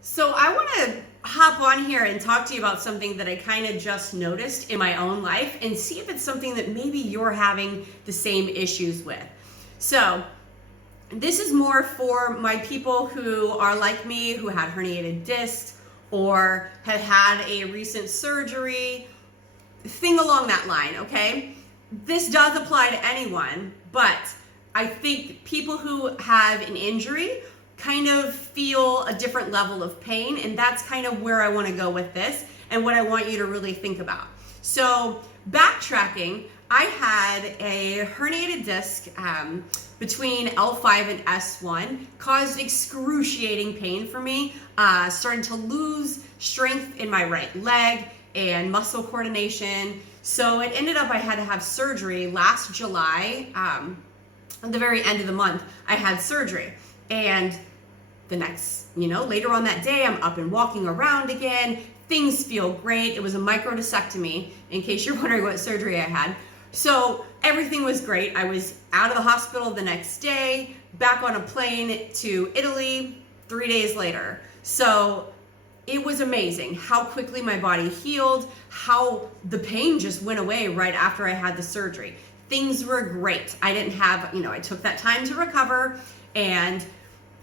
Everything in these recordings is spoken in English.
So I want to hop on here and talk to you about something that I kind of just noticed in my own life and see if it's something that maybe you're having the same issues with. So this is more for my people who are like me, who had herniated discs or have had a recent surgery, thing along that line, okay? This does apply to anyone, but I think people who have an injury kind of feel a different level of pain, and that's kind of where I want to go with this and what I want you to really think about. So backtracking, I had a herniated disc between L5 and S1, caused excruciating pain for me, starting to lose strength in my right leg and muscle coordination. So it ended up I had to have surgery last July. At the very end of the month, I had surgery. And the next, later on that day, I'm up and walking around again. Things feel great. It was a microdiscectomy, in case you're wondering what surgery I had. So everything was great. I was out of the hospital the next day, back on a plane to Italy 3 days later. So it was amazing how quickly my body healed, how the pain just went away right after I had the surgery. Things were great. I didn't have, I took that time to recover and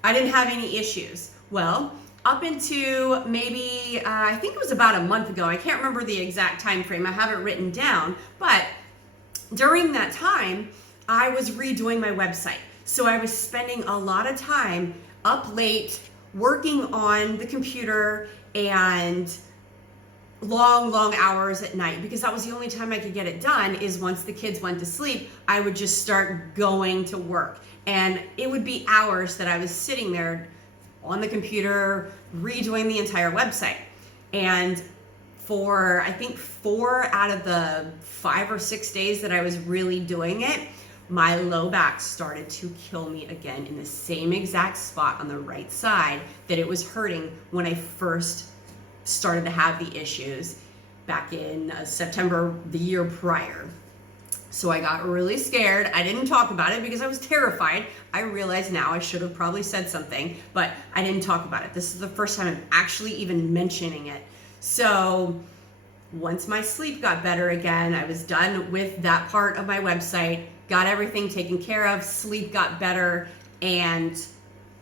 I didn't have any issues. Well, up into maybe, I think it was about a month ago. I can't remember the exact time frame. I have it written down, but during that time, I was redoing my website. So I was spending a lot of time up late working on the computer and long hours at night, because that was the only time I could get it done. Is once the kids went to sleep, I would just start going to work, and it would be hours that I was sitting there on the computer redoing the entire website. And for I think 4 out of the 5 or 6 days that I was really doing it, my low back started to kill me again in the same exact spot on the right side that it was hurting when I first started to have the issues back in September the year prior. So I got really scared. I didn't talk about it because I was terrified. I realize now I should have probably said something, but I didn't talk about it. This is the first time I'm actually even mentioning it. So once my sleep got better again, I was done with that part of my website, got everything taken care of, sleep got better, and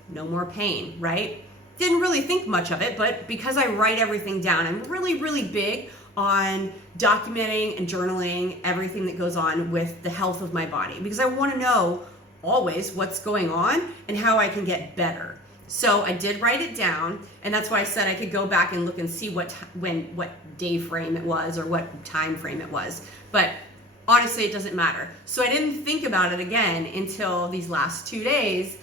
no more pain, right? Didn't really think much of it, but because I write everything down, I'm really big on documenting and journaling everything that goes on with the health of my body, because I want to know always what's going on and how I can get better. So I did write it down, and that's why I said I could go back and look and see what day frame it was or what time frame it was. But honestly, it doesn't matter. So I didn't think about it again until these last 2 days.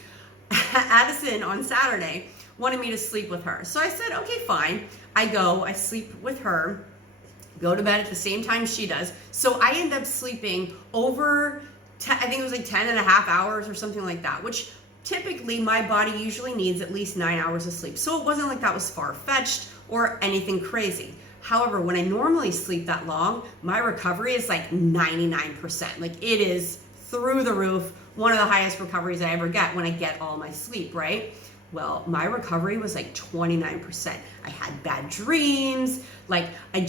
Addison on Saturday wanted me to sleep with her. So I said, okay, fine. I sleep with her, go to bed at the same time she does. So I end up sleeping over, I think it was like 10 and a half hours or something like that, which typically my body usually needs at least 9 hours of sleep. So it wasn't like that was far-fetched or anything crazy. However, when I normally sleep that long, my recovery is like 99%. Like it is through the roof, one of the highest recoveries I ever get when I get all my sleep, right? Well, my recovery was like 29%. I had bad dreams. Like I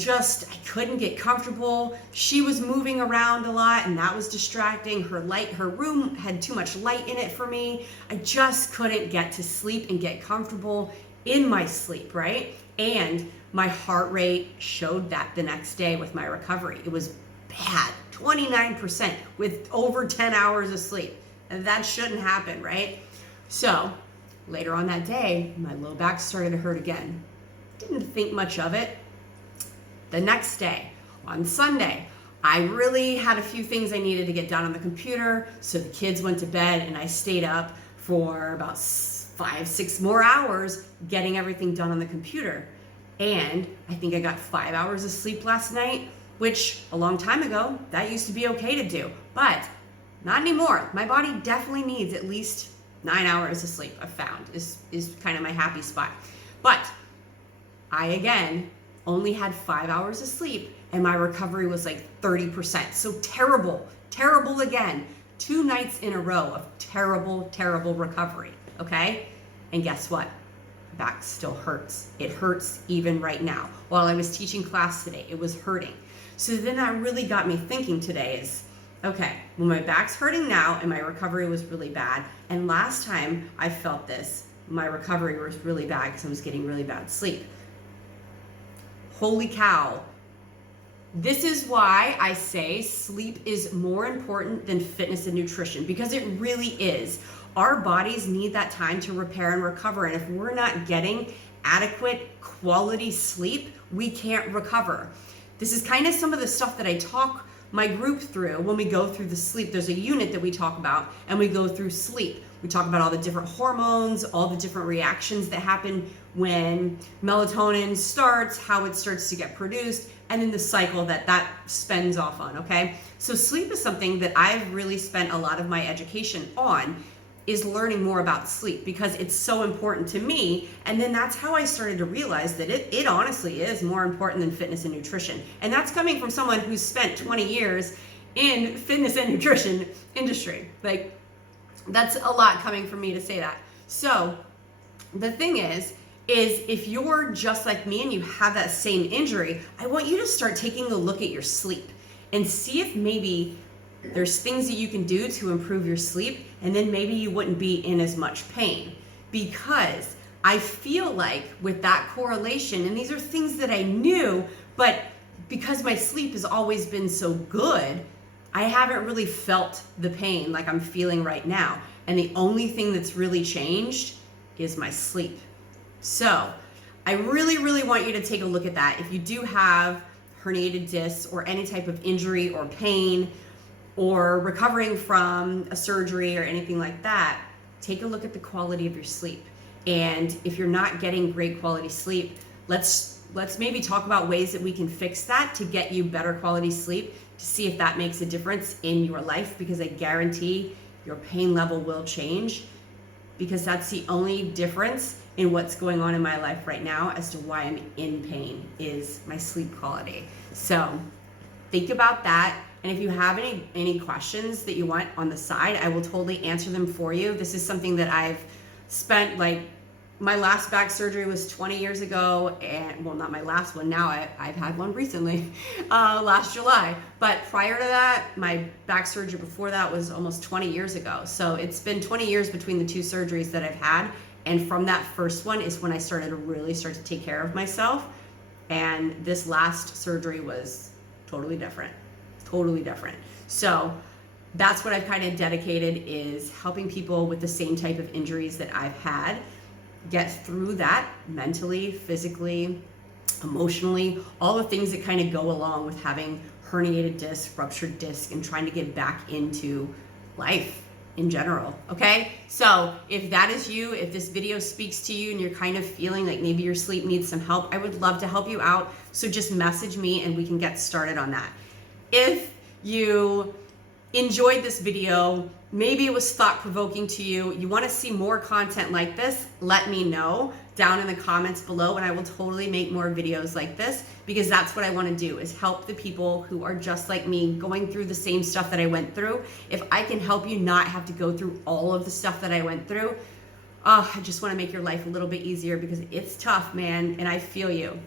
couldn't get comfortable. She was moving around a lot and that was distracting. Her room had too much light in it for me. I just couldn't get to sleep and get comfortable in my sleep, right? And my heart rate showed that the next day with my recovery. It was bad, 29% with over 10 hours of sleep. And that shouldn't happen, right? So later on that day, my low back started to hurt again. Didn't think much of it. The next day, on Sunday, I really had a few things I needed to get done on the computer, so the kids went to bed and I stayed up for about 5-6 more hours getting everything done on the computer. And I think I got 5 hours of sleep last night, which a long time ago, that used to be okay to do, but not anymore. My body definitely needs at least 9 hours of sleep, I've found, is kind of my happy spot. But I, again, only had 5 hours of sleep and my recovery was like 30%. So terrible again. 2 nights in a row of terrible recovery, okay? And guess what? back still hurts. It hurts even right now. While I was teaching class today, it was hurting. So then that really got me thinking today is, okay, well, my back's hurting now and my recovery was really bad. And last time I felt this, my recovery was really bad because I was getting really bad sleep. Holy cow. This is why I say sleep is more important than fitness and nutrition, because it really is. Our bodies need that time to repair and recover. And if we're not getting adequate quality sleep, we can't recover. This is kind of some of the stuff that I talk my group through when we go through the sleep. There's a unit that we talk about and we go through sleep. We talk about all the different hormones, all the different reactions that happen when melatonin starts, how it starts to get produced, and then the cycle that spends off on, okay? So sleep is something that I've really spent a lot of my education on, is learning more about sleep, because it's so important to me. And then that's how I started to realize that it honestly is more important than fitness and nutrition. And that's coming from someone who's spent 20 years in fitness and nutrition industry. Like, that's a lot coming from me to say that. So the thing is if you're just like me and you have that same injury, I want you to start taking a look at your sleep and see if maybe there's things that you can do to improve your sleep, and then maybe you wouldn't be in as much pain. Because I feel like with that correlation, and these are things that I knew, but because my sleep has always been so good, I haven't really felt the pain like I'm feeling right now. And the only thing that's really changed is my sleep. So I really, really want you to take a look at that. If you do have herniated discs or any type of injury or pain, or recovering from a surgery or anything like that, take a look at the quality of your sleep. And if you're not getting great quality sleep, let's maybe talk about ways that we can fix that to get you better quality sleep, to see if that makes a difference in your life, because I guarantee your pain level will change, because that's the only difference in what's going on in my life right now as to why I'm in pain, is my sleep quality. So think about that. And if you have any questions that you want on the side, I will totally answer them for you. This is something that I've spent, like, my last back surgery was 20 years ago, and well, not my last one. Now I've had one recently, last July. But prior to that, my back surgery before that was almost 20 years ago. So it's been 20 years between the two surgeries that I've had. And from that first one is when I started to really start to take care of myself. And this last surgery was totally different. Totally different. So that's what I've kind of dedicated, is helping people with the same type of injuries that I've had get through that mentally, physically, emotionally, all the things that kind of go along with having herniated disc, ruptured disc, and trying to get back into life in general. Okay, so if that is you, if this video speaks to you and you're kind of feeling like maybe your sleep needs some help, I would love to help you out. So just message me and we can get started on that. If you enjoyed this video, maybe it was thought-provoking to you, you want to see more content like this, let me know down in the comments below, and I will totally make more videos like this, because that's what I want to do, is help the people who are just like me, going through the same stuff that I went through. If I can help you not have to go through all of the stuff that I went through, I just want to make your life a little bit easier, because it's tough, man, and I feel you.